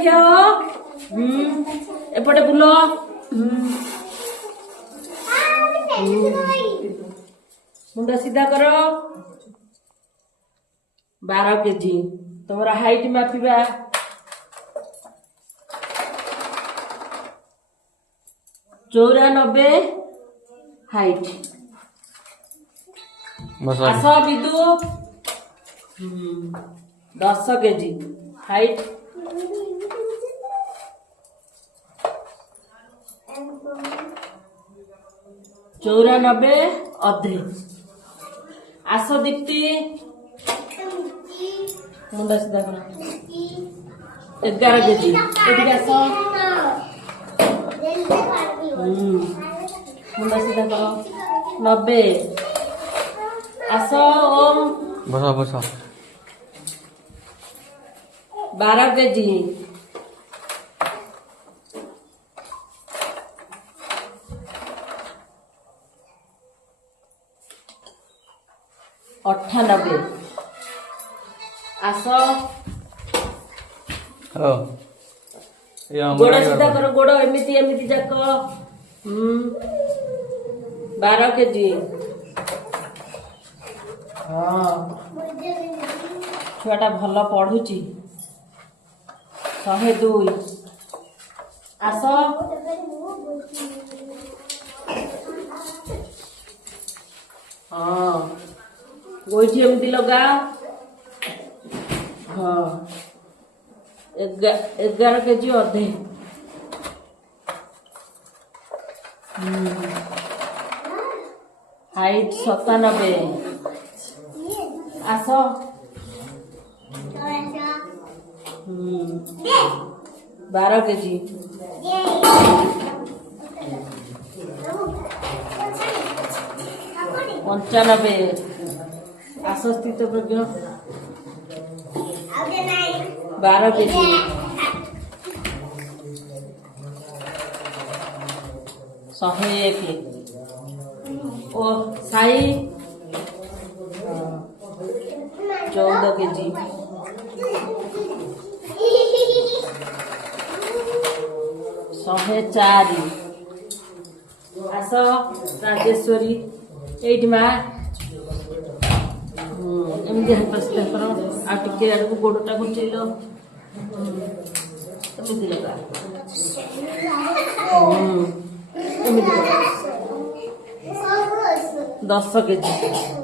ठिया एपटे बुल। मुंड सीधा कर। 12 केजी तुम हाइट मापिबा। 94 हाइट। आस विदु 10 केजी हाइट। 94 अधे। आस दीप्ति मुंडा सीधा कर। 11 केजी एदिके आस। मुंडा सीधा कर। 90 आस ओम बसा बसा। 12 केजी। 98 आस। गोड़ सीधा कर। गोड़ एमती एमती जाक। 12 केजी। छुआटा भल पढ़ुची। 102 आस। हाँ गोइठी एमती लगा। हाँ 11 केजी अधे। हाइट 97 आस। 12 केजी। 95 आस। स्थित प्रज्ञ 12 केजी। 101 ओ साई 14 केजी। 104 आस। राजेश्वरी 8 मा एमती हस्ते कर। आ टिके आड़क गोड़टा घुचेल एमती लगा। एमती 10 केजी।